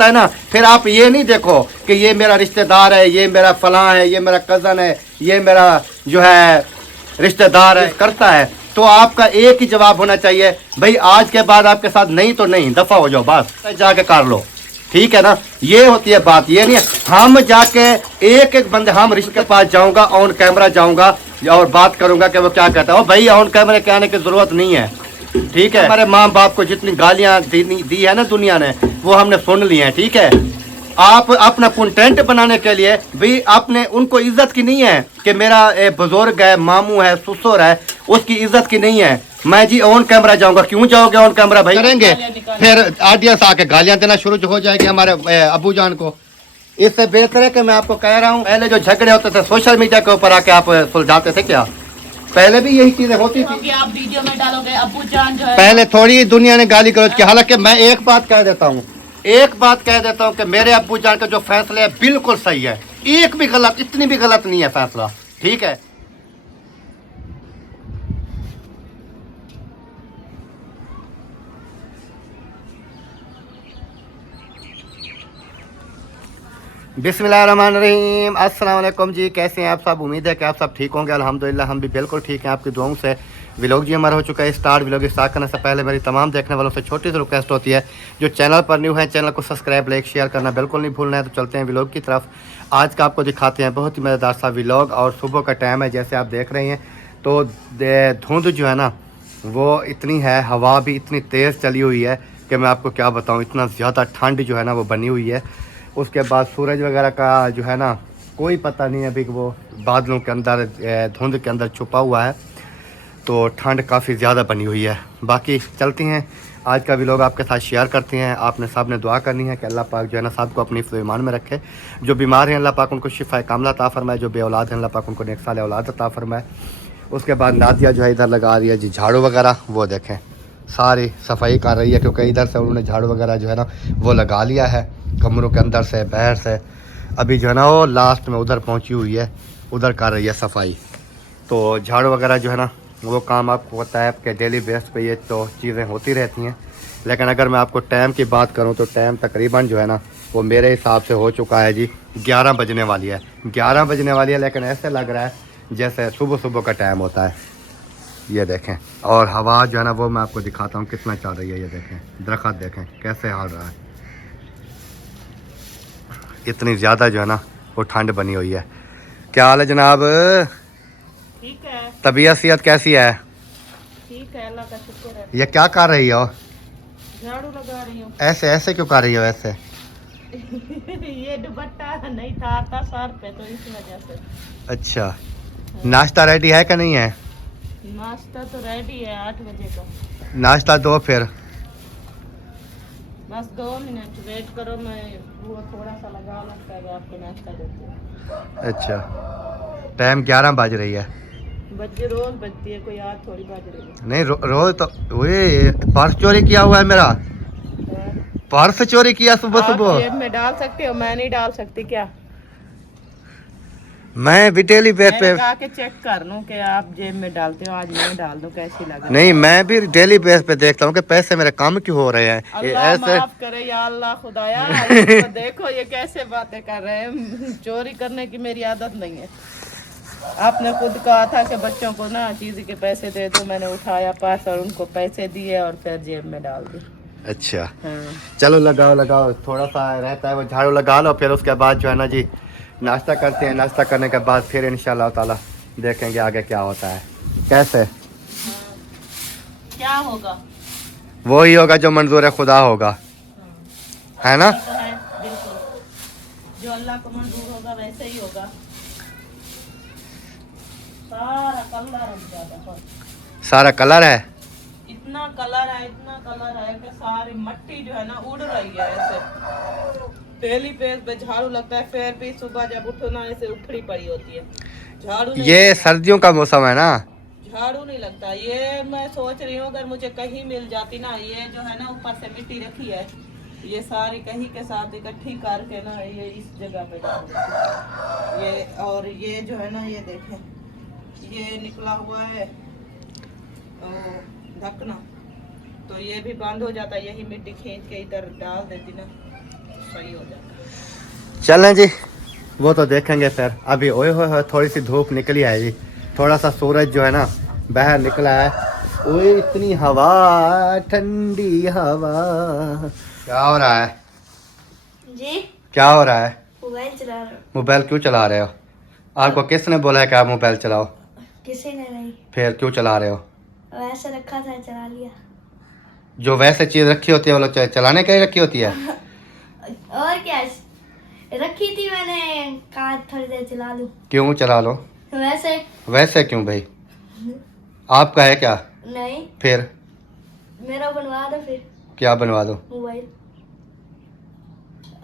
है ना, फिर आप ये नहीं देखो कि ये मेरा रिश्तेदार है, ये मेरा फलां है, ये मेरा कज़न है, ये मेरा जो है रिश्तेदार है करता है, तो आपका एक ही जवाब होना चाहिए, भाई आज के बाद आपके साथ नहीं तो नहीं, दफा हो जाओ, बस जाके कर लो, ठीक है ना। ये होती है बात, ये नहीं है हम जाके एक एक बंदे, हम रिश्ते के पास जाऊंगा, ऑन कैमरा जाऊंगा और बात करूंगा कि वो क्या कहता है। भाई ऑन कैमरे के आने की जरूरत नहीं है, ठीक है। हमारे माँ बाप को जितनी गालियां दी है ना दुनिया ने, वो हमने सुन ली है, ठीक है। आप अपना कंटेंट बनाने के लिए भी आपने उनको इज्जत की नहीं है कि मेरा बुजुर्ग है, मामू है, ससुर है, उसकी इज्जत की नहीं है। मैं जी ऑन कैमरा जाऊंगा, क्यों जाओगे ऑन कैमरा भाई? करेंगे फिर ऑडियंस आके गालियां देना शुरू हो जाएगी हमारे अबू जान को। इससे बेहतर है कि मैं आपको कह रहा हूँ, पहले जो झगड़े होते थे सोशल मीडिया के ऊपर आके आप सुलझाते थे क्या? पहले भी यही चीजें होती थी। आप वीडियो में डालोगे अबू जान जो है, पहले थोड़ी दुनिया ने गाली गलौज की। हालांकि मैं एक बात कह देता हूँ, कि मेरे अब्बू जान का जो फैसला है बिल्कुल सही है, एक भी गलत, इतनी भी गलत नहीं है फैसला, ठीक है। बिस्मिल्लाहिर्रहमानिर्रहीम, अस्सलाम वालेकुम जी, कैसे हैं आप सब? उम्मीद है कि आप सब ठीक होंगे। अल्हम्दुलिल्लाह हम भी बिल्कुल ठीक हैं, आपकी दुआओं से। व्लॉग जी हमारा हो चुका है स्टार्ट। व्लॉग स्टार्ट करने से पहले मेरी तमाम देखने वालों से छोटी सी रिक्वेस्ट होती है, जो चैनल पर न्यू है चैनल को सब्सक्राइब, लाइक, शेयर करना बिल्कुल नहीं भूलना है। तो चलते हैं व्लॉग की तरफ। आज का आपको दिखाते हैं बहुत ही मज़ेदार सा व्लॉग, और सुबह का टाइम है जैसे आप देख रहे हैं। तो धुंध जो है ना वो इतनी है, हवा भी इतनी तेज़ चली हुई है कि मैं आपको क्या बताऊँ, इतना ज़्यादा ठंड जो है ना वो बनी हुई है। उसके बाद सूरज वगैरह का जो है ना कोई पता नहीं है, अभी वो बादलों के अंदर, धुंध के अंदर छुपा हुआ है, तो ठंड काफ़ी ज़्यादा बनी हुई है। बाकी चलती हैं, आज का व्लॉग आपके साथ शेयर करते हैं। आपने सब ने दुआ करनी है कि अल्लाह पाक जो है ना सबको अपनी ईमान में रखे। जो बीमार हैं अल्लाह पाक उनको शिफा कामला अता फरमाए, जो बे औलाद हैं अल्लाह पाक उनको नेक साल औलाद अता फरमाए। उसके बाद नादिया जो है इधर लगा रही है जी झाड़ू वगैरह, वो देखें सारी सफाई कर रही है, क्योंकि इधर से उन्होंने झाड़ू वगैरह जो है ना वो लगा लिया है कमरों के अंदर से, बाहर से। अभी जो है ना वो लास्ट में उधर पहुंची हुई है, उधर कर रही है सफाई। तो झाड़ू वगैरह जो है ना वो काम आपको पता है कि डेली बेस पे ये तो चीज़ें होती रहती हैं। लेकिन अगर मैं आपको टाइम की बात करूं तो टाइम तकरीबन जो है ना वो मेरे हिसाब से हो चुका है जी 11 बजने वाली है, 11 बजने वाली है। लेकिन ऐसे लग रहा है जैसे सुबह सुबह का टाइम होता है। ये देखें, और हवा जो है ना वो मैं आपको दिखाता हूँ कितना चल रही है। ये देखें, दरख्त देखें कैसे हाल रहा है, इतनी ज़्यादा जो है ना वो ठंड बनी हुई है। क्या हाल है जनाब? ठीक है, तबीयत सेहत कैसी है? ठीक है, अल्लाह का शुक्र है। ये क्या कर रही हो? झाड़ू लगा रही हूँ। ऐसे ऐसे क्यों कर रही हो ऐसे? ये दुपट्टा नहीं था आता सर पे, तो इस वजह से। अच्छा, नाश्ता रेडी है कि नहीं है? नाश्ता तो रेडी है 8 बजे का। नाश्ता दो फिर। बस 2 मिनट वेट करो, मैं वो थोड़ा सा लगा लगता है, आपको नाश्ता देती हूँ। अच्छा, टाइम 11 बज रही है। बजे रोज बजती है, कोई आज थोड़ी बज रही है। नहीं रोज तो वही पर्स चोरी किया हुआ है मेरा, पर्स चोरी किया सुबह आप सुबह। जेब में डाल सकते हो, मैं नहीं डाल सकती क्या? मैं भी डेली बेस पे आके चेक कर लूं कि आप जेब में डालते हो, आज मैं डाल दूं, कैसी लगे? नहीं, मैं भी डेली बेस पे देखता हूँ कि पैसे मेरे कम क्यों हो रहे हैं। अल्लाह ऐसे माफ करे या अल्लाह खुदाया, इसको देखो ये कैसे बातें कर रहे हैं। चोरी करने की मेरी आदत नहीं है। आपने खुद कहा था कि बच्चों को ना चीज के पैसे दे दो, मैंने उठाया पास और उनको पैसे दिए और फिर जेब में डाल दी। अच्छा हाँ। चलो लगाओ लगाओ, थोड़ा सा रहता है वो झाड़ू लगा लो, फिर उसके बाद जो है ना जी नाश्ता करते हैं। नाश्ता करने के बाद फिर इंशाल्लाह ताला देखेंगे आगे क्या होता है। कैसे क्या होगा? वही होगा जो मंजूर है खुदा होगा, है ना? तो है, बिल्कुल जो अल्लाह को मंजूर होगा वैसे ही होगा। सारा कलर है, सारा कलर है, इतना कलर है, इतना कलर है कि सारी मट्टी जो है ना उड़ रही है ऐसे। डेली पेज पे झाड़ू लगता है, फिर भी सुबह जब उठो ना ऐसे उखड़ी पड़ी होती है। झाड़ू नहीं, ये सर्दियों का मौसम है ना, झाड़ू नहीं लगता। ये मैं सोच रही हूँ अगर मुझे कहीं मिल जाती ना, ये जो है ना ऊपर से मिट्टी रखी है, ये सारी कहीं के साथ इकट्ठी करके ना ये इस जगह पे डाल देती। ये और ये जो है ना ये देखें, ये निकला हुआ है ढकना, तो ये भी बंद हो जाता है। यही मिट्टी खींच के इधर डाल देती ना, सही हो जाता। चलें जी, वो तो देखेंगे फिर। अभी ओए होए थोड़ी सी धूप निकली है जी, थोड़ा सा सूरज जो है ना बाहर निकला है। ओए इतनी हवा, ठंडी हवा। क्या हो रहा है जी? क्या हो रहा है? मोबाइल चला रहा हूँ। मोबाइल क्यों चला रहे हो? आपको किसने बोला है कि आप मोबाइल चलाओ? किसी ने नहीं, फिर क्यों चला रहे हो? वैसे रखा था चला लिया। जो वैसे चीज रखी होती है वो लोग चलाने के लिए रखी होती है। और क्या, रखी थी मैंने, कहा थोड़ी देर चला लूं। क्यों चला लो? वैसे वैसे क्यों भाई? आपका है क्या? नहीं, फिर मेरा बनवा दो फिर क्या बनवा दो? मोबाइल।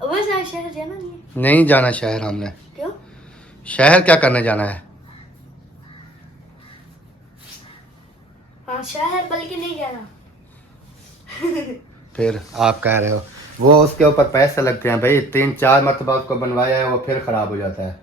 वैसे आज शहर जाना नहीं है। नहीं जाना शहर हमने। क्यों? शहर क्या करने जाना है? हाँ शहर, बल्कि नहीं जाना। फिर आप कह रहे हो वो उसके ऊपर पैसे लगते हैं भाई, 3-4 मरतबा उसको बनवाया है, वो फिर ख़राब हो जाता है।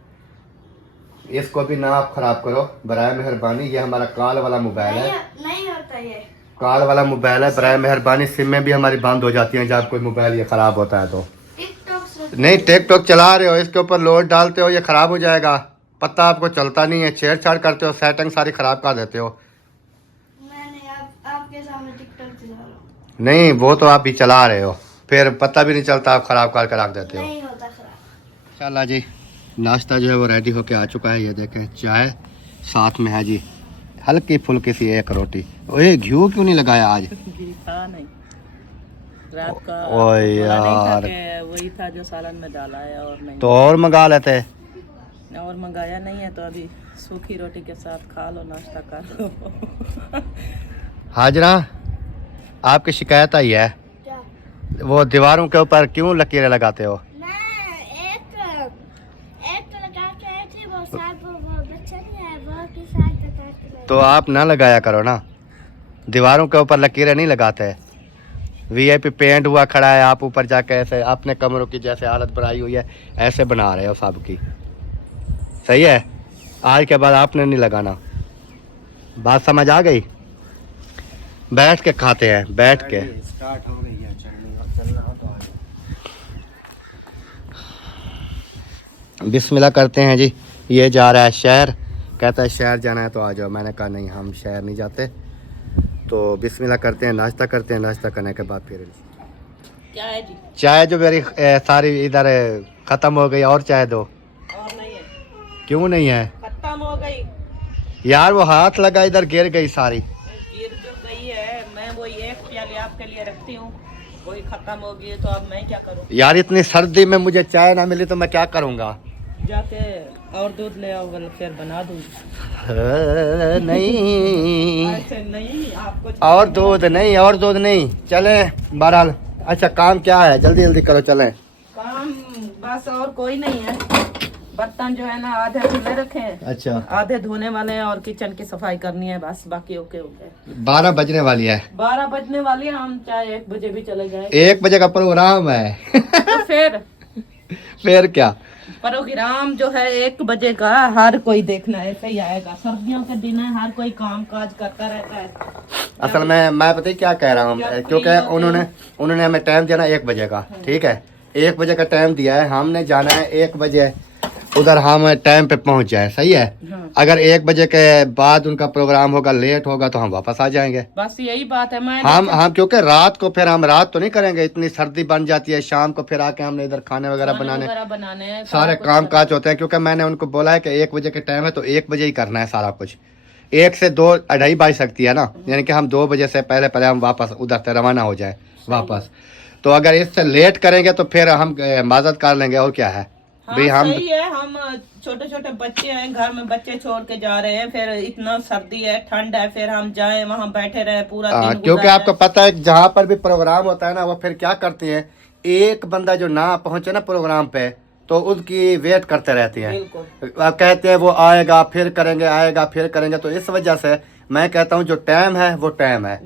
इसको भी ना आप ख़राब करो बराए मेहरबानी। ये हमारा काल वाला मोबाइल है, नहीं होता ये। काल वाला मोबाइल है, बराए मेहरबानी। सिमें भी हमारी बंद हो जाती हैं जब कोई मोबाइल ये ख़राब होता है तो। टिकटॉक नहीं, टिकटॉक चला रहे हो, इसके ऊपर लोड डालते हो, ये ख़राब हो जाएगा। पता आपको चलता नहीं है, छेड़छाड़ करते हो, सेटिंग सारी ख़राब कर देते हो। मैंने आपके सामने टिकटॉक चला रहा हूँ। नहीं, वो तो आप ही चला रहे हो, फिर पता भी नहीं चलता, आप ख़राब करके रख देते हो। नहीं होता खराब। चला जी, नाश्ता जो है वो रेडी होके आ चुका है। ये देखें चाय साथ में है जी, हल्की फुल्की सी एक रोटी। ओए घी क्यों नहीं लगाया आज? था नहीं, रात का ओए बोला नहीं था यार, कि वही था जो सालन में डाला है, और नहीं तो और मंगा लेते। और मंगाया नहीं है, तो अभी सूखी रोटी के साथ खा लो, नाश्ता कर लो। हाजरा, आपकी शिकायत आई है, क्या? वो दीवारों के ऊपर क्यों लकीरें लगाते हो? एक लगा के आई थी, वो साहब वो बच्चा नहीं है, वो के साथ बता के तो आप ना लगाया करो ना, दीवारों के ऊपर लकीरें नहीं लगाते। वीआईपी पेंट हुआ खड़ा है, आप ऊपर जाके ऐसे अपने कमरों की जैसे हालत बनाई हुई है ऐसे बना रहे हो सबकी। सही है, आज के बाद आपने नहीं लगाना। बात समझ आ गई? बैठ के खाते हैं, बैठ के। स्टार्ट हो गई है चलनी, और चलना हो तो आ बिस्मिल्लाह करते हैं जी। ये जा रहा है शहर, कहता है शहर जाना है तो आ जाओ। मैंने कहा नहीं, हम शहर नहीं जाते। तो बिस्मिल्लाह करते हैं, नाश्ता करते हैं, नाश्ता करने के बाद फिर क्या है जी? चाय जो मेरी सारी इधर ख़त्म हो गई, और चाय दो। और नहीं है? क्यों नहीं है खत्म हो गई यार? वो हाथ लगा इधर गिर गई सारी। गिर जो गई है, मैं वही एक प्याली आपके लिए रखती हूँ, वही खत्म हो गई है, तो अब मैं क्या करूँ? यार इतनी सर्दी में मुझे चाय ना मिली तो मैं क्या करूँगा? जाके और दूध ले आओ, फिर बना दूँ। नहीं, ऐसे नहीं, आपको और दूध नहीं, और दूध नहीं, चले बहरहाल। अच्छा काम क्या है, जल्दी जल्दी करो, चलें। काम बस और कोई नहीं है। बर्तन जो है ना आधे धुले रखे हैं, अच्छा, आधे धोने वाले हैं, और किचन की सफाई करनी है, बस बाकी ओके ओके। 12 बजने वाली है। 12 बजने वाली है, हम चाहे 1 बजे भी चले जाए। 1 बजे का प्रोग्राम है। तो फिर क्या? प्रोग्राम जो है 1 बजे का, हर कोई देखना ऐसे ही आएगा। सर्दियों के दिन है, हर कोई काम काज करता रहता है। असल में मैं पता है क्या कह रहा हूँ, क्योंकि उन्होंने हमें टाइम दिया ना 1 बजे का, ठीक है, 1 बजे का टाइम दिया है, हमने जाना है 1 बजे उधर, हम टाइम पे पहुंच जाए। सही है। हाँ। अगर 1 बजे के बाद उनका प्रोग्राम होगा, लेट होगा, तो हम वापस आ जाएंगे। बस यही बात है। मैं हम क्योंकि रात को फिर हम रात तो नहीं करेंगे, इतनी सर्दी बन जाती है, शाम को फिर आके हमने इधर खाने वगैरह बनाने हैं, सारे काम काज होते हैं। क्योंकि मैंने उनको बोला है कि 1 बजे के टाइम है तो 1 बजे ही करना है सारा कुछ। 1 से 2 2:30 बज सकती है ना, यानी कि हम 2 बजे से पहले पहले हम वापस उधर से रवाना हो जाए वापस। तो अगर इससे लेट करेंगे तो फिर हम माजत कर लेंगे, और क्या है। हाँ, भाई हम सही है। हम छोटे छोटे बच्चे हैं, घर में बच्चे छोड़ के जा रहे हैं, फिर इतना सर्दी है, ठंड है, फिर हम जाएं वहाँ बैठे रहे पूरा दिन। क्योंकि आपको पता है जहाँ पर भी प्रोग्राम होता है ना, वो फिर क्या करती हैं, एक बंदा जो ना पहुंचे ना प्रोग्राम पे तो उसकी वेट करते रहती हैं। कहते हैं वो आएगा फिर करेंगे, आएगा फिर करेंगे। तो इस वजह से मैं कहता हूँ जो टाइम है वो टाइम है।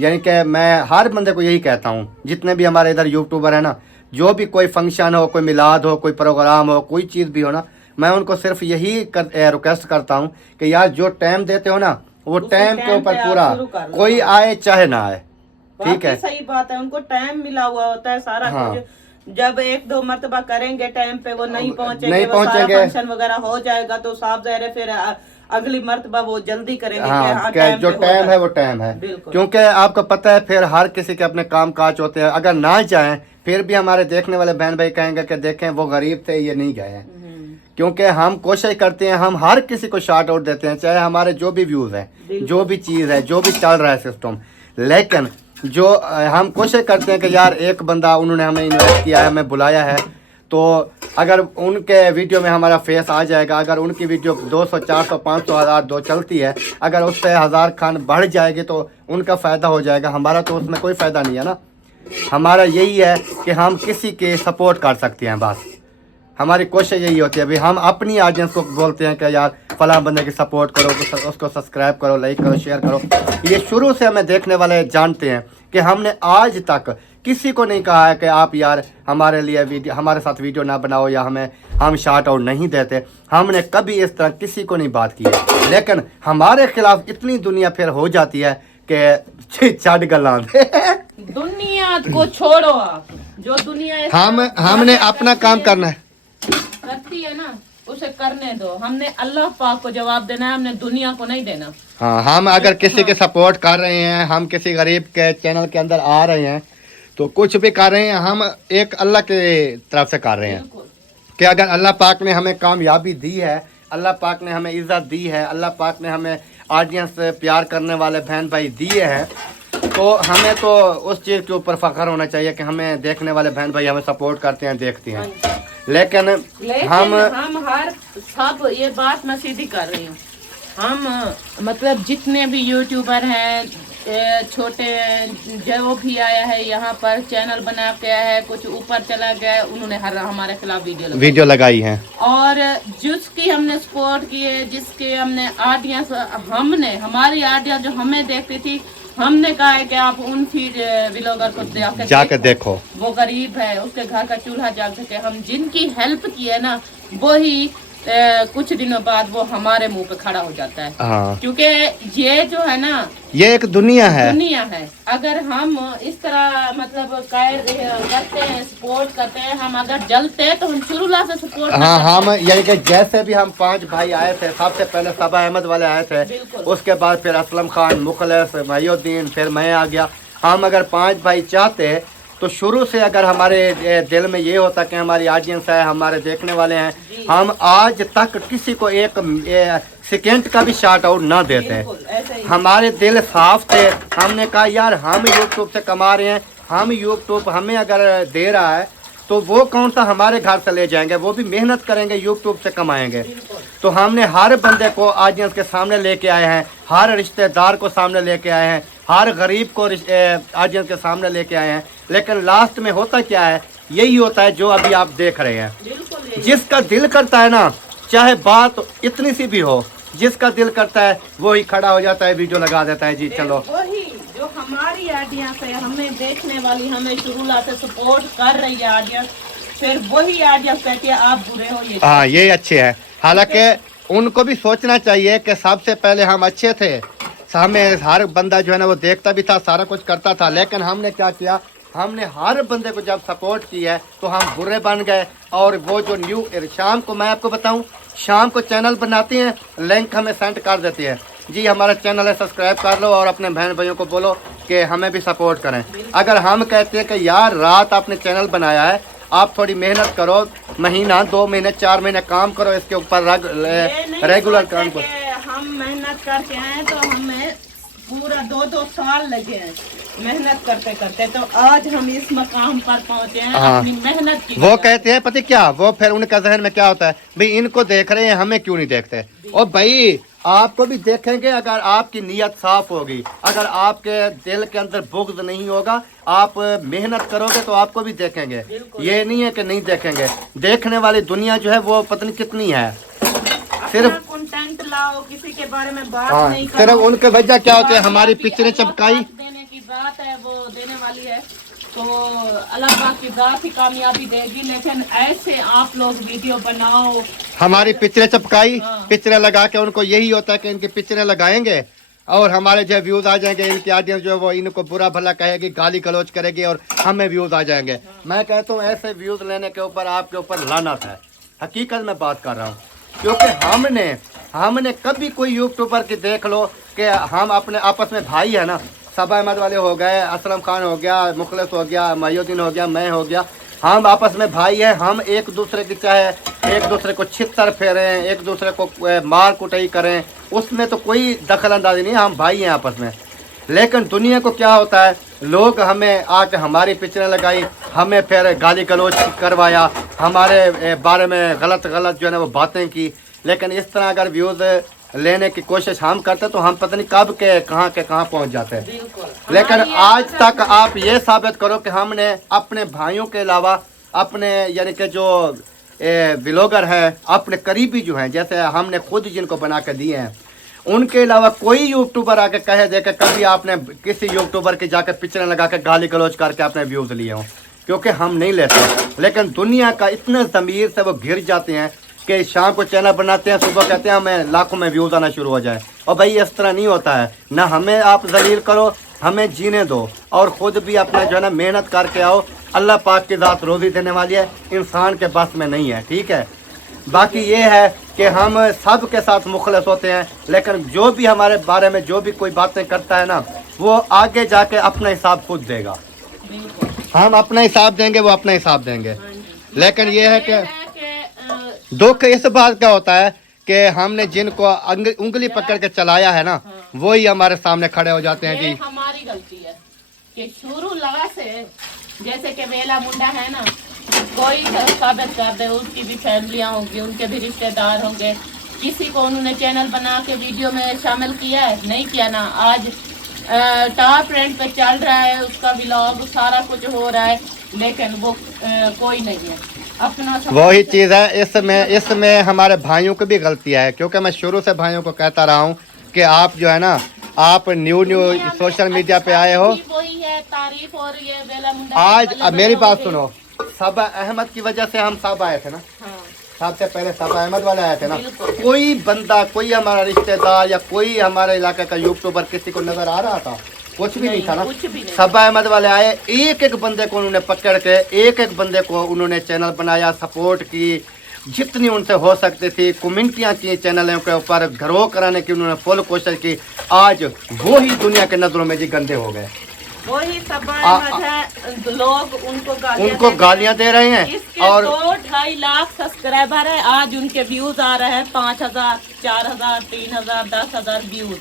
यानी कि मैं हर बंदे को यही कहता हूँ, जितने भी हमारे इधर यूट्यूबर है ना, जो भी कोई फंक्शन हो, कोई मिलाद हो, कोई प्रोग्राम हो, कोई चीज़ भी हो ना, मैं उनको सिर्फ यही रिक्वेस्ट करता हूँ कि यार जो टाइम देते हो ना, वो टाइम के ऊपर पूरा, कोई आए चाहे ना आए, ठीक है। सही बात है, उनको टाइम मिला हुआ होता है सारा कुछ। जब 1-2 मरतबा करेंगे टाइम पे वो नहीं पहुंचेंगे, नहीं वो सारा पहुंचेंगे। फंक्शन वगैरह हो जाएगा तो साफ ज़ाहिर है फिर अगली मरतबा वो जल्दी करेंगे कि हाँ, हाँ क्या जो पे टाइम होगा। है वो टाइम है। बिल्कुल। क्योंकि आपको पता है फिर हर किसी के अपने काम काज होते हैं, अगर ना जाएं फिर भी हमारे देखने वाले बहन भाई कहेंगे कि देखें वो गरीब थे ये नहीं गए हैं। क्योंकि हम कोशिश करते हैं, हम हर किसी को शार्ट आउट देते हैं, चाहे हमारे जो भी व्यूज हैं, जो भी चीज़ है, जो भी चल रहा है सिस्टम, लेकिन जो हम कोशिश करते हैं कि यार एक बंदा उन्होंने हमें इन्वाइट किया है, हमें बुलाया है, तो अगर उनके वीडियो में हमारा फेस आ जाएगा, अगर उनकी वीडियो 200, 400, 500, 1000 दो चलती है, अगर उससे 1000 खान बढ़ जाएगी तो उनका फ़ायदा हो जाएगा, हमारा तो उसमें कोई फ़ायदा नहीं है ना। हमारा यही है कि हम किसी के सपोर्ट कर सकते हैं, बस हमारी कोशिश यही होती है। अभी हम अपनी ऑडियंस को बोलते हैं कि यार फलां बंदे की सपोर्ट करो, उसको सब्सक्राइब करो, लाइक करो, शेयर करो। ये शुरू से हमें देखने वाले जानते हैं कि हमने आज तक किसी को नहीं कहा है कि आप यार हमारे लिए वीडियो, हमारे साथ वीडियो ना बनाओ या हम शार्ट आउट नहीं देते। हमने कभी इस तरह किसी को नहीं बात की है, लेकिन हमारे खिलाफ इतनी दुनिया फिर हो जाती है कि छड़ गलां दुनिया को छोड़ो आप, जो दुनिया हमने अपना काम करना है, करती है ना उसे करने दो। हमने अल्लाह पाक को जवाब देना है, हमने दुनिया को नहीं देना। हाँ, हम अगर किसी के सपोर्ट कर रहे हैं, हम किसी गरीब के चैनल के अंदर आ रहे हैं, तो कुछ भी कर रहे हैं हम एक अल्लाह के तरफ से कर रहे हैं कि अगर अल्लाह पाक ने हमें कामयाबी दी है, अल्लाह पाक ने हमें इज़्ज़त दी है, अल्लाह पाक ने हमें ऑडियंस प्यार करने वाले बहन भाई दिए हैं, तो हमें तो उस चीज़ के ऊपर फ़ख्र होना चाहिए कि हमें देखने वाले बहन भाई हमें सपोर्ट करते हैं, देखते हैं। लेकिन हम हर सब ये बात मैं सीधी कर रही हूँ, हम मतलब जितने भी यूट्यूबर हैं, छोटे जो भी आया है यहाँ पर चैनल बना के आया है, कुछ ऊपर चला गया है, उन्होंने हर हमारे खिलाफ वीडियो लगाई है। और जिसकी हमने सपोर्ट की है, जिसके हमने ऑडियंस, हमने हमारी ऑडियंस जो हमें देखती थी, हमने कहा है कि आप उन व्लॉगर को जाकर देखो, वो गरीब है, उसके घर का चूल्हा जल सके। हम जिनकी हेल्प की है ना, वही कुछ दिनों बाद वो हमारे मुंह पे खड़ा हो जाता है। हाँ। क्योंकि ये जो है ना, ये एक दुनिया है। अगर हम इस तरह मतलब करते हैं, सपोर्ट करते हैं, हम अगर जलते हैं तो हम शुरू से सपोर्ट। हाँ, हम यानी कि जैसे भी हम 5 भाई आए थे, सबसे पहले सबा अहमद वाले आए थे, उसके बाद फिर असलम खान, मुखलिस, महीउद्दीन, फिर मैं आ गया। हम अगर 5 भाई चाहते तो शुरू से अगर हमारे दिल में ये होता कि हमारी ऑडियंस है, हमारे देखने वाले हैं, हम आज तक किसी को एक सेकेंड का भी शार्ट आउट ना देते। हमारे दिल साफ थे, हमने कहा यार हम यूट्यूब से कमा रहे हैं, हम यूट्यूब हमें अगर दे रहा है तो वो कौन सा हमारे घर से ले जाएंगे, वो भी मेहनत करेंगे, यूट्यूब से कमाएंगे। तो हमने हर बंदे को ऑडियंस के सामने लेके आए हैं, हर रिश्तेदार को सामने लेके आए हैं, हर गरीब को ऑडियंस के सामने लेके आए हैं। लेकिन लास्ट में होता क्या है, यही होता है जो अभी आप देख रहे हैं। जिसका दिल करता है ना, चाहे बात इतनी सी भी हो, जिसका दिल करता है वो ही खड़ा हो जाता है, वीडियो लगा देता है, जी चलो। वही जो हमारी ऑडियंस है, हमें देखने वाली, हमें शुरू से सपोर्ट कर रही है ऑडियंस, फिर वही ऑडियंस कहती है आप बुरे हो। ये हाँ, ये अच्छे हैं। हालांकि उनको भी सोचना चाहिए कि सबसे पहले हम अच्छे थे, हमें हर बंदा जो है ना वो देखता भी था, सारा कुछ करता था, लेकिन हमने क्या किया, हमने हर बंदे को जब सपोर्ट की है तो हम बुरे बन गए। और वो जो न्यू शाम को, मैं आपको बताऊं, शाम को चैनल बनाते हैं, लिंक हमें सेंड कर देते हैं, जी हमारा चैनल है, सब्सक्राइब कर लो और अपने बहन भाइयों को बोलो कि हमें भी सपोर्ट करें। अगर हम कहते हैं कि यार रात आपने चैनल बनाया है, आप थोड़ी मेहनत करो, महीना 2 महीने 4 महीने काम करो इसके ऊपर, रेगुलर काम करो। हम मेहनत करके आए तो हमें पूरा 2-2 साल लगे हैं मेहनत करते करते, तो आज हम इस मकाम पर पहुंचे हैं। हाँ। अपनी मेहनत की। वो कहते हैं पता क्या, वो फिर उनका जहन में क्या होता है, भाई इनको देख रहे हैं, हमें क्यों नहीं देखते। और भाई आपको भी देखेंगे अगर आपकी नीयत साफ होगी, अगर आपके दिल के अंदर बुग़्ज़ नहीं होगा, आप मेहनत करोगे तो आपको भी देखेंगे। ये नहीं है कि नहीं देखेंगे। देखने वाली दुनिया जो है वो पता नहीं कितनी है, सिर्फ कंटेंट लाओ, किसी के बारे में बात नहीं करो। सिर्फ उनके वजह क्या होती है, हमारी पिक्चरें चिपकाई देने की बात है, वो देने वाली है, तो अल्लाह पाक की ज़ात ही कामयाबी देगी। लेकिन ऐसे आप लोग वीडियो बनाओ, हमारी पिक्चरें चिपकाई, पिक्चरें लगा के, उनको यही होता है कि इनकी पिक्चरें लगाएंगे और हमारे जो व्यूज़ आ जाएंगे, इनकी ऑडियंस जो है वो इनको बुरा भला कहेगी, गाली गलौज करेगी और हमें व्यूज़ आ जाएंगे। मैं कहता हूँ ऐसे व्यूज़ लेने के ऊपर आपके ऊपर लानत है, हकीकत में बात कर रहा हूँ। क्योंकि हमने कभी कोई यूट्यूबर की देख लो कि हम अपने आपस में भाई है ना, सबा अहमद वाले हो गए, असलम खान हो गया, मुखलिस हो गया, महीउद्दीन हो गया, मैं हो गया, हम आपस में भाई हैं। हम एक दूसरे की चाहे एक दूसरे को छितर फेरें, एक दूसरे को मार कुटाई करें, उसमें तो कोई दखल अंदाजी नहीं, हम भाई हैं आपस में। लेकिन दुनिया को क्या होता है, लोग हमें आके हमारी पिक्चरें लगाई, हमें फिर गाली गलौज करवाया, हमारे बारे में गलत जो है ना वो बातें की। लेकिन इस तरह अगर व्यूज़ लेने की कोशिश हम करते तो हम पता नहीं कब के कहाँ पहुंच जाते हैं। लेकिन आज तक आप ये साबित करो कि हमने अपने भाइयों के अलावा अपने यानी कि जो व्लॉगर हैं, अपने करीबी जो हैं, जैसे हमने खुद जिनको बना के दिए हैं, उनके अलावा कोई यूट्यूबर आके कहे दे कि कभी आपने किसी यूट्यूबर की जाकर पिक्चरें लगा के गाली गलौज करके अपने व्यूज़ लिए हों, क्योंकि हम नहीं लेते। लेकिन दुनिया का इतने ज़मीर से वो घिर जाते हैं कि शाम को चैनल बनाते हैं, सुबह कहते हैं हमें लाखों में व्यूज़ आना शुरू हो जाए। और भाई इस तरह नहीं होता है ना, हमें आप जलील करो, हमें जीने दो और ख़ुद भी अपना जो है ना मेहनत करके आओ। अल्लाह पाक की ज़ात रोज़ी देने वाली है, इंसान के बस में नहीं है, ठीक है। बाकी ये है कि हम सब के साथ मुखलिस होते हैं, लेकिन जो भी हमारे बारे में जो भी कोई बातें करता है ना, वो आगे जाके अपना हिसाब खुद देगा। हम अपना हिसाब देंगे, वो अपना हिसाब देंगे। लेकिन ये है कि दुख इस बात का होता है कि हमने जिनको उंगली पकड़ के चलाया है ना, वही हमारे सामने खड़े हो जाते हैं। जी हमारी गलती है कि शुरू लगा से, जैसे कि वेला मुंडा है ना, कोई साबित कर दे, उसकी भी फैमिलियां होंगी, उनके भी रिश्तेदार होंगे, किसी को उन्होंने चैनल बना के वीडियो में शामिल किया है, नहीं किया ना। आज टॉप ट्रेंड पे चल रहा है, उसका व्लॉग सारा कुछ हो रहा है, लेकिन वो कोई नहीं है अपना। वही चीज़ है, इसमें हमारे भाइयों की भी गलती है, क्योंकि मैं शुरू से भाइयों को कहता रहा हूँ कि आप जो है ना, आप न्यू सोशल मीडिया पे आए हो। वही है तारीफ। और ये वेला मुंडा आज मेरी बात सुनो, सबा अहमद की वजह से हम सब आए थे ना, सबसे पहले सबा अहमद वाले आए थे ना। कोई बंदा, कोई हमारा रिश्तेदार या कोई हमारे इलाके का यूट्यूबर किसी को नजर आ रहा था? कुछ भी नहीं था ना। सबा अहमद वाले आए, एक एक बंदे को उन्होंने पकड़ के, एक एक बंदे को उन्होंने चैनल बनाया, सपोर्ट की, जितनी उनसे हो सकती थी कमेंटियाँ की, चैनलों के ऊपर ग्रो कराने की उन्होंने फुल कोशिश की। आज वो ही दुनिया के नजरों में जी गंदे हो गए, वही सबा अहमद है, लोग उनको गालियां दे रहे हैं। और 2-2.5 लाख सब्सक्राइबर है, आज उनके व्यूज आ रहे हैं 5000, 4000, 3000, 10,000 व्यूज।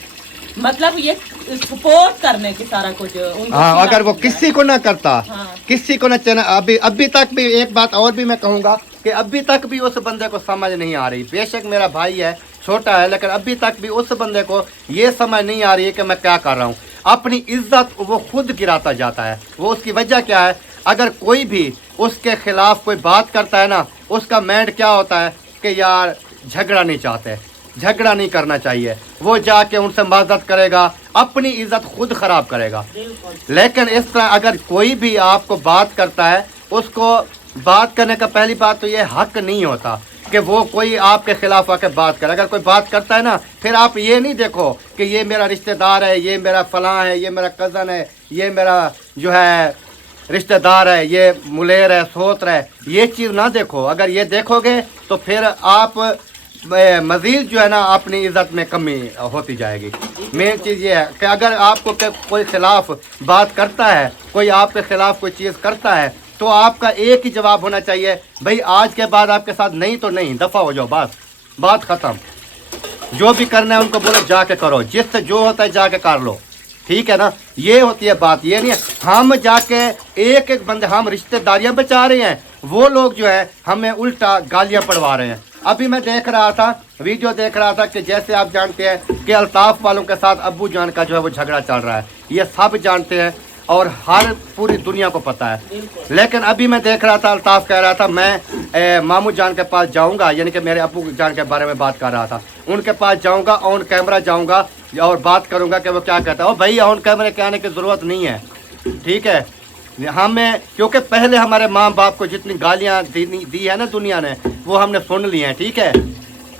मतलब ये सपोर्ट करने की सारा कुछ। हाँ, अगर वो किसी को ना करता, किसी को ना चैनल, अभी तक भी एक बात और भी मैं कहूँगा कि अभी तक भी उस बंदे को समझ नहीं आ रही। बेशक मेरा भाई है, छोटा है, लेकिन अभी तक भी उस बंदे को ये समझ नहीं आ रही है कि मैं क्या कर रहा हूँ। अपनी इज्जत वो खुद गिराता जाता है। वो उसकी वजह क्या है, अगर कोई भी उसके खिलाफ कोई बात करता है ना, उसका माइंड क्या होता है कि यार झगड़ा नहीं चाहते, झगड़ा नहीं करना चाहिए, वो जाके उनसे मदद करेगा, अपनी इज्जत खुद खराब करेगा। लेकिन इस तरह अगर कोई भी आपको बात करता है, उसको बात करने का पहली बात तो ये हक नहीं होता कि वो कोई आपके खिलाफ आके बात करे। अगर कोई बात करता है ना, फिर आप ये नहीं देखो कि ये मेरा रिश्तेदार है, ये मेरा फलां है, ये मेरा कज़न है, ये मेरा जो है रिश्तेदार है, ये मुलेर है, सोत्र है, ये चीज़ ना देखो। अगर ये देखोगे तो फिर आप मज़ीद जो है ना अपनी इज़्ज़त में कमी होती जाएगी। मेन चीज़ ये है कि अगर आपको कोई खिलाफ बात करता है, कोई आपके खिलाफ कोई चीज़ करता है, तो आपका एक ही जवाब होना चाहिए, भाई आज के बाद आपके साथ नहीं तो नहीं, दफ़ा हो जाओ, बस बात ख़त्म। जो भी करना है उनको बोलो जाके करो, जिससे जो होता है जाके कर लो, ठीक है ना। ये होती है बात। ये नहीं है हम जाके एक एक बंदे, हम रिश्तेदारियां बचा रहे हैं, वो लोग जो है हमें उल्टा गालियां पड़वा रहे हैं। अभी मैं देख रहा था, वीडियो देख रहा था कि जैसे आप जानते हैं कि अल्ताफ़ वालों के साथ अब्बू जान का जो है वो झगड़ा चल रहा है, ये सब जानते हैं और हर पूरी दुनिया को पता है। लेकिन अभी मैं देख रहा था, अल्ताफ़ कह रहा था मैं मामू जान के पास जाऊंगा, यानी कि मेरे अब्बू जान के बारे में बात कर रहा था, उनके पास जाऊंगा, ऑन कैमरा जाऊंगा और बात करूंगा कि वो क्या कहता है। और भाई ऑन कैमरे के आने की ज़रूरत नहीं है, ठीक है। हमें क्योंकि पहले हमारे माँ बाप को जितनी गालियाँ दी है ना दुनिया ने, वो हमने सुन ली हैं, ठीक है।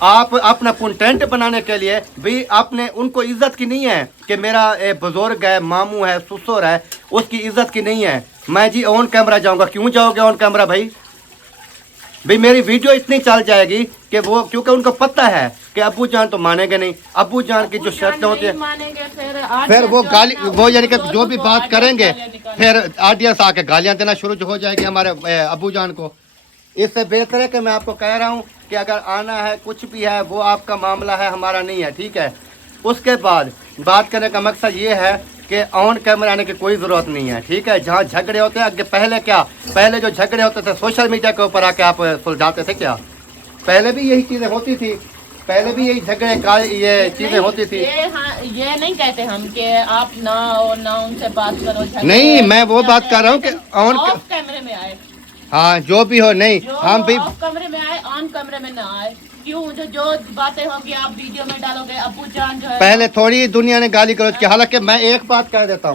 आप अपना कंटेंट बनाने के लिए भी आपने उनको इज्जत की नहीं है कि मेरा बुजुर्ग है, मामू है, ससुर है, उसकी इज्जत की नहीं है। मैं जी ऑन कैमरा जाऊंगा। क्यों जाओगे ऑन कैमरा भाई? मेरी वीडियो इतनी चल जाएगी कि वो, क्योंकि उनको पता है कि अब्बू जान तो मानेंगे नहीं। अब्बू जान की जो शर्तें होती है फिर वो गाली, वो यानी कि जो भी बात करेंगे फिर ऑडियंस आके गालियां देना शुरू हो जाएगी हमारे अब्बू जान को। इससे बेहतर है कि मैं आपको कह रहा हूँ कि अगर आना है, कुछ भी है, वो आपका मामला है, हमारा नहीं है, ठीक है। उसके बाद बात करने का मकसद ये है कि ऑन कैमरा आने की कोई ज़रूरत नहीं है, ठीक है। जहाँ झगड़े होते हैं, पहले क्या, पहले जो झगड़े होते थे सोशल मीडिया के ऊपर आके आप सुलझाते थे क्या? पहले भी यही चीज़ें होती थी, पहले भी यही झगड़े का ये चीज़ें होती थी। ये नहीं कहते हम कि आप ना उनसे बात करो। नहीं, मैं वो बात कर रहा हूँ कि ऑन कैमरे में आए, हाँ जो भी हो, नहीं हम भी ऑफ कमरे में आए, ऑन कमरे में ना आए। क्यों? जो बातें होंगी आप वीडियो में डालोगे, अब्बू जान जो है पहले थोड़ी दुनिया ने गाली गलौज की। हालांकि मैं एक बात कह देता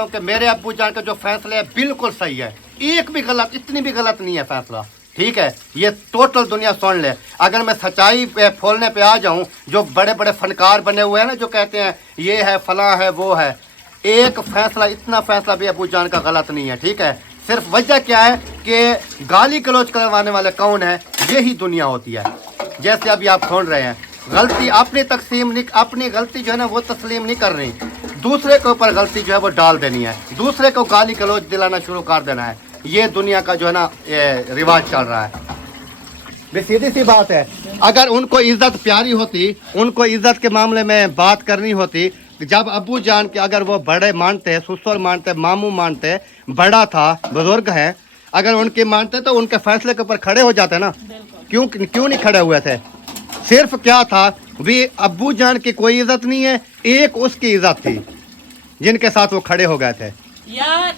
हूँ, कि मेरे अब्बू जान का जो फैसला है बिल्कुल सही है। एक भी गलत, इतनी भी गलत नहीं है फैसला, ठीक है। ये टोटल दुनिया सुन ले। अगर मैं सच्चाई पे फोलने पे आ जाऊँ, जो बड़े बड़े फनकार बने हुए हैं ना, जो कहते हैं ये है, फलां है, वो है, एक फैसला, इतना फैसला भी अब्बू जान का गलत नहीं है, ठीक है। सिर्फ वजह क्या है कि गाली गलौज करवाने वाले कौन है, यही दुनिया होती है। जैसे अभी आप सुन रहे हैं, गलती अपनी तकसीम नहीं, अपनी गलती जो है ना वो तस्लीम नहीं कर रही, दूसरे के ऊपर गलती जो है वो डाल देनी है, दूसरे को गाली गलौज दिलाना शुरू कर देना है। ये दुनिया का जो है ना रिवाज चल रहा है। सीधी सी बात है, अगर उनको इज्जत प्यारी होती, उनको इज्जत के मामले में बात करनी होती, जब अब्बू जान के अगर वो बड़े मानते, ससुर मानते, मामू मानते, बड़ा था, बुजुर्ग है, अगर उनके मानते तो उनके फैसले के ऊपर खड़े हो जाते ना। क्यों नहीं खड़े हुए थे? सिर्फ क्या था, भी अब्बू जान की कोई इज्जत नहीं है, एक उसकी इज्जत थी जिनके साथ वो खड़े हो गए थे। यार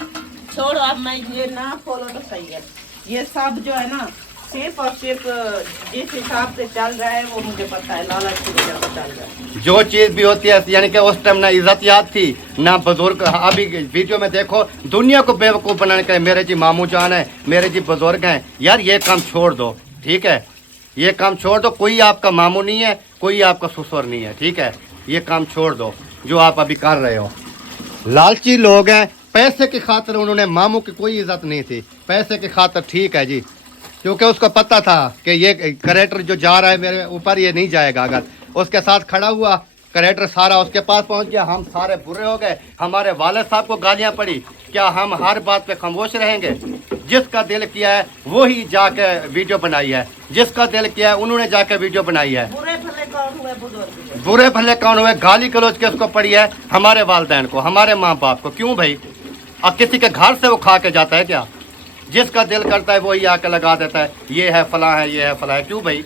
छोड़ो, अब मैं ये ना फॉलो तो सही है। ये सब जो है ना सिर्फ और सिर्फ जिस हिसाब से चल रहा है वो मुझे पता है, लालच की वजह से चल रहा है। जो चीज़ भी होती है, यानी कि उस टाइम ना इज्जत याद थी ना बुजुर्ग। अभी वीडियो में देखो, दुनिया को बेवकूफ़ बनाने के मेरे जी मामू जान है, मेरे जी बुजुर्ग हैं। यार ये काम छोड़ दो, ठीक है, ये काम छोड़ दो। कोई आपका मामू नहीं है, कोई आपका ससुर नहीं है, ठीक है। ये काम छोड़ दो जो आप अभी कर रहे हो। लालची लोग हैं, पैसे की खातिर उन्होंने, मामू की कोई इज्जत नहीं थी, पैसे की खातिर, ठीक है जी, क्योंकि उसको पता था कि ये करेक्टर जो जा रहा है मेरे ऊपर, ये नहीं जाएगा। अगर उसके साथ खड़ा हुआ, करेक्टर सारा उसके पास पहुंच गया, हम सारे बुरे हो गए, हमारे वालिद साहब को गालियां पड़ी, क्या हम हर बात पे खामोश रहेंगे? जिसका दिल किया है वो ही जाके वीडियो बनाई है, जिसका दिल किया है उन्होंने जाके वीडियो बनाई है। बुरे भले कौन हुए बुजुर्ग? बुरे भले कौन हुए? गाली गलौज किसको पड़ी है? हमारे वालिदैन को, हमारे माँ बाप को। क्यों भाई? अब किसी के घर से वो खा के जाता है क्या? जिसका दिल करता है वही आके लगा देता है, ये है फला है, ये है फला है। क्यों भाई?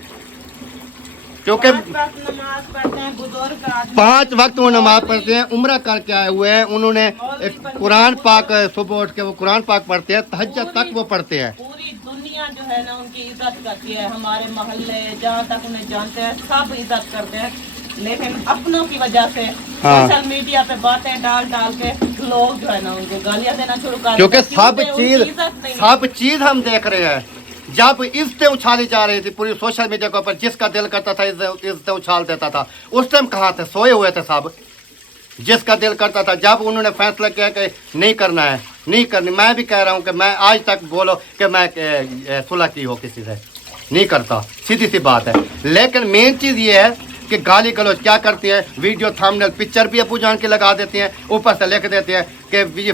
क्योंकि 5 वक्त नमाज पढ़ते हैं बुजुर्ग, 5 वक्त वो नमाज पढ़ते हैं, उम्र करके आए हुए हैं, उन्होंने कुरान पाक सुबह उठ के वो कुरान पाक पढ़ते हैं, तहज्जुद तक वो पढ़ते हैं। पूरी दुनिया जो है ना उनकी इज्जत करती है। हमारे मोहल्ले जहाँ तक उन्हें जानते हैं सब इज्जत करते हैं, लेकिन अपनों की वजह से हाँ। सोशल मीडिया पे बातें डाल के लोग जो है ना उनको गालियां देना शुरू कर क्योंकि देते हैं। सब चीज हम देख रहे हैं। जब इज्जतें उछाली जा रही थी पूरी सोशल मीडिया के ऊपर, जिसका दिल करता था इज्जतें उछाल देता था। उस टाइम कहाँ थे? सोए हुए थे सब। जिसका दिल करता था, जब उन्होंने फैसला किया कि नहीं करना है, नहीं करनी, मैं भी कह रहा हूँ कि मैं आज तक बोलो कि मैं सुलह की हो किसी से नहीं करता, सीधी सी बात है। लेकिन मेन चीज़ ये है कि गाली गलौज क्या करती है, वीडियो थंबनेल पिक्चर भी अब्बू जान के लगा देती हैं, ऊपर से लिख देते हैं कि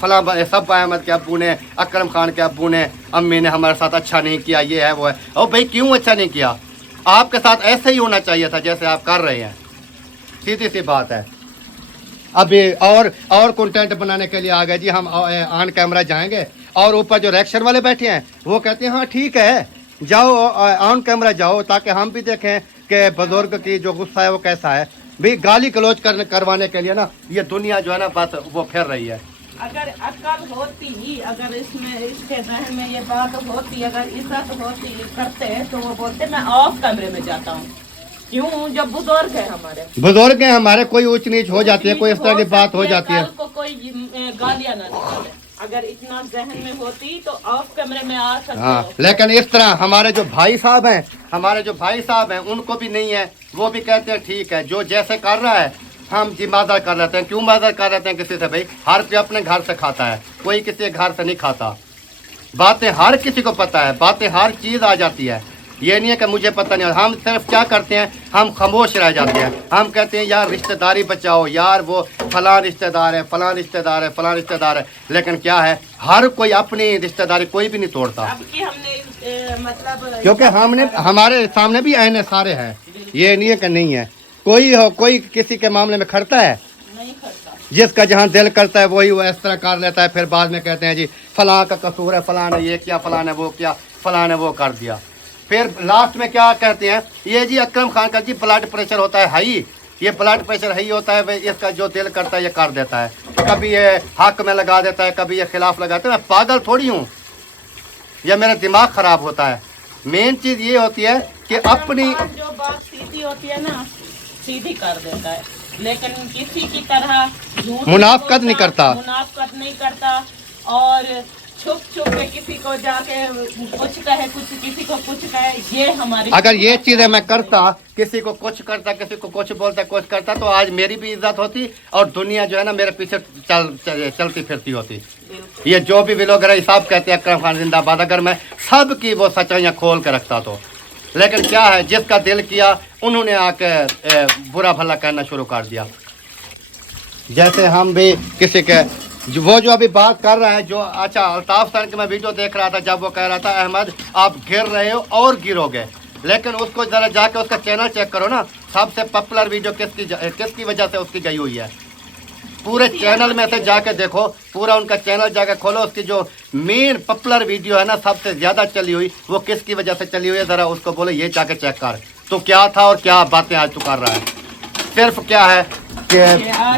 फला सब अहमद के अब्बू ने, अकरम खान के अब्बू ने, अम्मी ने हमारे साथ अच्छा नहीं किया, ये है वो है। और भाई क्यों अच्छा नहीं किया? आपके साथ ऐसे ही होना चाहिए था जैसे आप कर रहे हैं, सीधी सी बात है। अभी और कंटेंट बनाने के लिए आ गए जी, हम ऑन कैमरा जाएंगे, और ऊपर जो रिएक्शन वाले बैठे हैं वो कहते हैं हाँ ठीक है, जाओ ऑन कैमरा जाओ, ताकि हम भी देखें कि बुजुर्ग की जो गुस्सा है वो कैसा है। भी गाली गलौज करवाने के लिए ना ये दुनिया जो है ना बस वो फिर रही है। अगर अक्ल होती ही, अगर इसमें इसके जहन में ये बात होती, अगर इज्जत होती करते तो वो बोलते मैं ऑफ कमरे में जाता हूँ। क्यों? जब बुजुर्ग है हमारे, बुजुर्ग हैं हमारे, कोई ऊंच नीच हो जाती है, कोई इस तरह की बात हो जाती है, को कोई गालियां ना निकाले। अगर इतना जहन में होती तो ऑफ कैमरे में आ सकते हाँ। हो। लेकिन इस तरह हमारे जो भाई साहब हैं हमारे जो भाई साहब हैं उनको भी नहीं है, वो भी कहते हैं ठीक है, जो जैसे कर रहा है हम जिम्मेदार कर लेते हैं। क्यों मदद कर लेते हैं किसी से भाई? हर कोई अपने घर से खाता है, कोई किसी के घर से नहीं खाता। बातें हर किसी को पता है, बातें हर चीज़ आ जाती है। ये नहीं है कि मुझे पता नहीं। हम सिर्फ क्या करते हैं, हम खामोश रह जाते हैं। हम कहते हैं यार रिश्तेदारी बचाओ, यार वो फलां रिश्तेदार है, फलां रिश्तेदार है, फलां रिश्तेदार है। लेकिन क्या है, हर कोई अपनी रिश्तेदारी कोई भी नहीं तोड़ता। अब की हमने मतलब क्योंकि हमने हमारे सामने भी आईने सारे हैं, ये नहीं है कि नहीं है। कोई हो, कोई किसी के मामले में खड़ता है? नहीं करता। जिसका जहाँ दिल करता है वही वो इस तरह कर लेता है। फिर बाद में कहते हैं जी फलां का कसूर है, फलां ने ये किया, फलां ने वो किया, फलां ने वो कर दिया। फिर लास्ट में क्या कहते हैं, ये जी अकरम खान का जी ब्लड प्रेशर होता है हाई, ये ब्लड प्रेशर हाई होता है, इसका जो दिल करता है ये कर देता है। कभी ये हक में लगा देता है, कभी ये खिलाफ लगाता है। मैं पागल थोड़ी हूँ, या मेरा दिमाग खराब होता है। मेन चीज़ ये होती है कि अपनी जो बात सीधी होती है ना, सीधी कर देता है, लेकिन किसी की तरह झूठ मुनाफकत नहीं करता। मुनाफकत नहीं करता और छुप छुप के किसी को जाके कुछ कहे, कुछ किसी को कुछ कहे, ये हमारी। अगर ये चीज़ें मैं करता, किसी को कुछ करता, किसी को कुछ बोलता, कुछ करता, तो आज मेरी भी इज्जत होती और दुनिया जो है ना मेरे पीछे चलती फिरती होती। ये जो भी व्लॉगर है हिसाब कहते हैं अकरम खान जिंदाबाद, अगर मैं सब की वो सच्चाइयाँ खोल के रखता तो। लेकिन क्या है, जिसका दिल किया उन्होंने आके बुरा भला कहना शुरू कर दिया। जैसे हम भी किसी के वो जो अभी बात कर रहा है, जो अच्छा अल्ताफ सर की मैं वीडियो देख रहा था, जब वो कह रहा था अहमद आप गिर रहे हो और गिरोगे, लेकिन उसको ज़रा जाके उसका चैनल चेक करो ना, सबसे पॉपुलर वीडियो किसकी वजह से उसकी गई हुई है। पूरे चैनल में से जाके देखो, पूरा उनका चैनल जाके खोलो, उसकी जो मेन पॉपुलर वीडियो है ना सबसे ज़्यादा चली हुई, वो किसकी वजह से चली हुई है, ज़रा उसको बोलो ये जाके चेक कर तो क्या था और क्या बातें आज तू कर रहा है। सिर्फ क्या है कि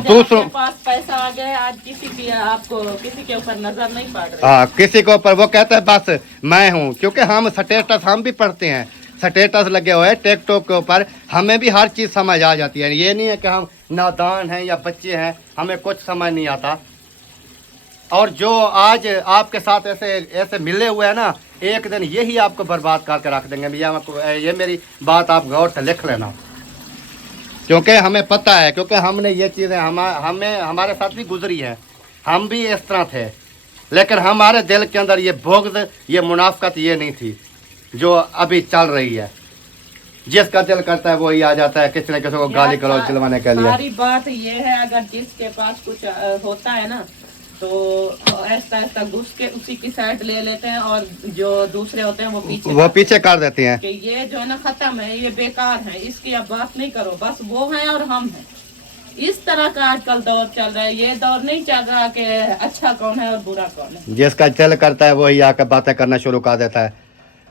दूसरों के पास पैसा आ गया, आज किसी की आपको किसी के ऊपर नजर नहीं पड़ रही। हाँ, किसी के ऊपर वो कहता है बस मैं हूँ, क्योंकि हम स्टेटस हम भी पढ़ते हैं, स्टेटस लगे हुए हैं टिकटॉक के ऊपर, हमें भी हर चीज़ समझ आ जाती है। ये नहीं है कि हम नादान हैं या बच्चे हैं, हमें कुछ समझ नहीं आता। और जो आज आपके साथ ऐसे ऐसे मिले हुए हैं ना, एक दिन यही आपको बर्बाद करके रख देंगे। भैया ये मेरी बात आप गौर से लिख लेना, क्योंकि हमें पता है, क्योंकि हमने ये चीज़ें हमें हमारे साथ भी गुजरी है, हम भी इस तरह थे। लेकिन हमारे दिल के अंदर ये बुग़्ज़, ये मुनाफकत ये नहीं थी जो अभी चल रही है। जिसका दिल करता है वही आ जाता है, किसी न किसी को गाली गलौज दिलवाने के लिए। सारी बात ये है, अगर जिसके पास कुछ होता है ना तो ऐसा ऐसा घुस के उसी की साइड ले लेते हैं, और जो दूसरे होते हैं वो पीछे कर देते हैं कि ये जो है ना खत्म है, ये बेकार है, इसकी अब बात नहीं करो, बस वो है और हम हैं। इस तरह का आजकल दौर चल रहा है। ये दौर नहीं चल रहा कि अच्छा कौन है और बुरा कौन है। जिसका दिल करता है वही आकर बातें करना शुरू कर देता है।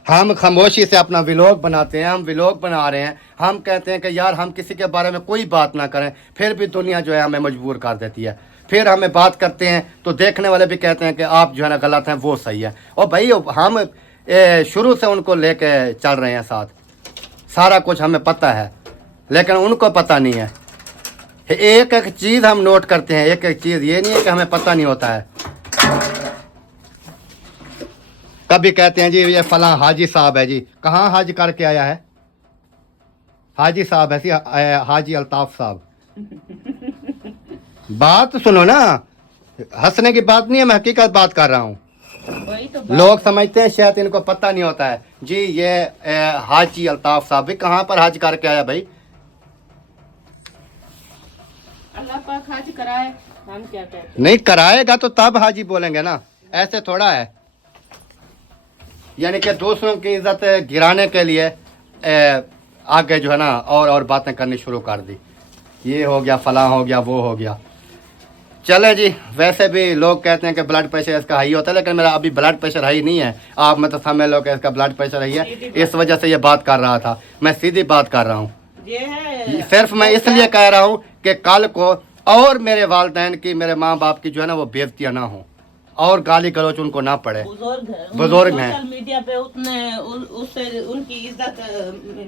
हम खामोशी से अपना व्लॉग बनाते हैं, हम व्लॉग बना रहे हैं, हम कहते हैं कि यार हम किसी के बारे में कोई बात ना करें, फिर भी दुनिया जो है हमें मजबूर कर देती है। फिर हमें बात करते हैं तो देखने वाले भी कहते हैं कि आप जो है ना गलत हैं, वो सही है। और भाई हम शुरू से उनको लेके चल रहे हैं साथ, सारा कुछ हमें पता है, लेकिन उनको पता नहीं है। एक एक चीज़ हम नोट करते हैं, एक एक चीज़, ये नहीं है कि हमें पता नहीं होता है। कभी कहते हैं जी ये फलां हाजी साहब है जी, कहाँ हाज करके आया है, हाजी साहब है हाजी अल्ताफ साहब। बात सुनो ना, हंसने की बात नहीं है, मैं हकीकत बात कर रहा हूँ। वही तो लोग समझते हैं शायद इनको पता नहीं होता है जी, ये हाजी अल्ताफ साहब भी कहाँ पर हज करके आया भाई। अल्लाह पाक हज कराए, हम क्या कहते हैं। नहीं कराएगा तो तब हाजी बोलेंगे ना, ऐसे थोड़ा है। यानी कि दूसरों की इज्जत गिराने के लिए आगे जो है ना और बातें करनी शुरू कर दी, ये हो गया, फलां हो गया, वो हो गया। चले जी, वैसे भी लोग कहते हैं कि ब्लड प्रेशर इसका हाई होता है, लेकिन मेरा अभी ब्लड प्रेशर हाई नहीं है। आप में तो समझ लो कि इसका ब्लड प्रेशर हाई है, इस वजह से ये बात कर रहा था। मैं सीधी बात कर रहा हूँ, ये है सिर्फ मैं इसलिए कह रहा हूँ कि कल को और मेरे वालिदैन की, मेरे माँ बाप की जो है ना वो बेइज्जतियाँ ना हो और गाली गलौच उनको ना पड़े। बुजुर्ग हैं, सोशल मीडिया पे उतने उससे उनकी इज्जत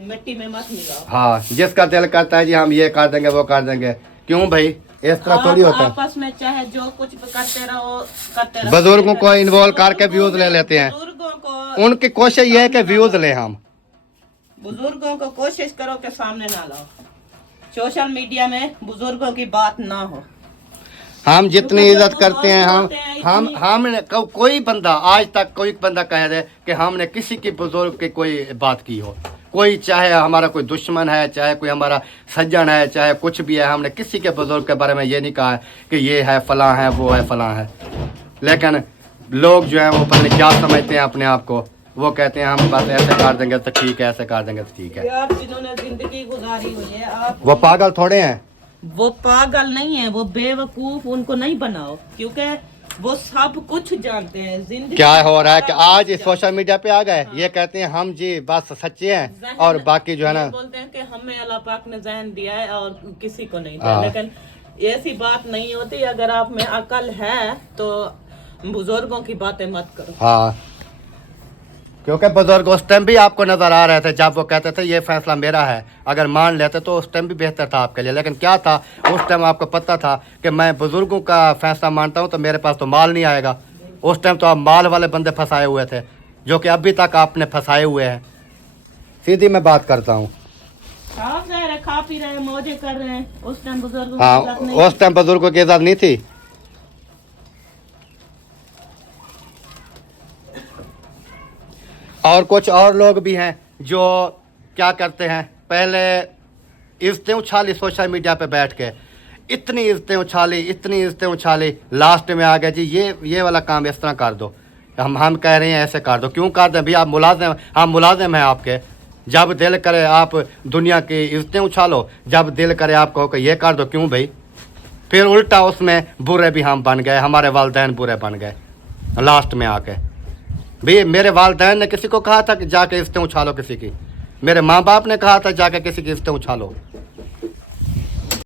मिट्टी में मत मिलाओ। हाँ, जिसका दिल करता है जी हम ये कर देंगे वो कर देंगे, क्यों भाई, इस तरह थोड़ी होता है। आपस में चाहे जो कुछ करते रहो, करते रहो। बुजुर्गों को इन्वॉल्व करके व्यूज ले लेते हैं, बुजुर्गों को उनकी कोशिश ये है कि व्यूज ले हम। बुजुर्गों को कोशिश करो कि सामने ना लाओ, सोशल मीडिया में बुजुर्गों की बात ना हो। हम जितनी क्योंकि इज्जत जो करते हैं बुजुर्ग होते हैं, इतनी- हमने कोई बंदा आज तक कोई बंदा कह दे कि हमने किसी की बुजुर्ग की कोई बात की हो, कोई चाहे हमारा कोई दुश्मन है, चाहे कोई हमारा सज्जन है, चाहे कुछ भी है, हमने किसी के बुजुर्ग के बारे में ये नहीं कहा कि ये है फलां है वो है फलां है। लेकिन लोग जो है वो पता नहीं क्या समझते हैं अपने आप को, वो कहते हैं हम बस ऐसे कर देंगे तो ठीक है, ऐसे कर देंगे तो ठीक है। आप जिन्होंने जिंदगी गुजारी हुई है, आप वो पागल थोड़े हैं। वो पागल नहीं है, वो बेवकूफ उनको नहीं बनाओ, क्योंकि वो सब कुछ जानते हैं। जिंदगी क्या हो रहा है कि आज जानते सोशल मीडिया पे आ गए, ये कहते हैं हम जी बस सच्चे हैं जहन- और बाकी जो है ना ये बोलते हैं कि हमें अल्लाह पाक ने जहन दिया है और किसी को नहीं दिया। हाँ। लेकिन ऐसी बात नहीं होती। अगर आप में अकल है तो बुजुर्गों की बातें मत करो। हाँ, क्योंकि बुजुर्ग उस टाइम भी आपको नजर आ रहे थे जब वो कहते थे ये फैसला मेरा है, अगर मान लेते तो उस टाइम भी बेहतर था आपके लिए। लेकिन क्या था उस टाइम आपको पता था कि मैं बुजुर्गों का फैसला मानता हूँ तो मेरे पास तो माल नहीं आएगा। उस टाइम तो आप माल वाले बंदे फंसाए हुए थे, जो कि अभी तक आपने फंसाए हुए हैं। सीधी मैं बात करता हूँ। आप जा रहे, खा पी रहे, मौजे कर रहे हैं। उस टाइम बुजुर्गों हाँ, की इज्जत नहीं। उस टाइम बुजुर्गों की इज्जत नहीं थी। और कुछ और लोग भी हैं जो क्या करते हैं, पहले इज्जतें उछाली सोशल मीडिया पे बैठ के, इतनी इज्जतें उछाली, इतनी इज्जतें उछाली, लास्ट में आ गया जी ये वाला काम इस तरह कर दो, हम कह रहे हैं ऐसे कर दो। क्यों कर दें भाई, आप मुलाजिम, हम मुलाजिम हैं आपके। जब दिल करे आप दुनिया की इज्जतें उछालो, जब दिल करे आप कहो कि ये कर दो, क्यों भाई? फिर उल्टा उसमें बुरे भी हम बन गए, हमारे वालिदैन बुरे बन गए लास्ट में आके। भाई मेरे वालिदैन ने किसी को कहा था कि जाके इज्जतें उछालो किसी की, मेरे माँ बाप ने कहा था जाके किसी की इज्जतें उछालो।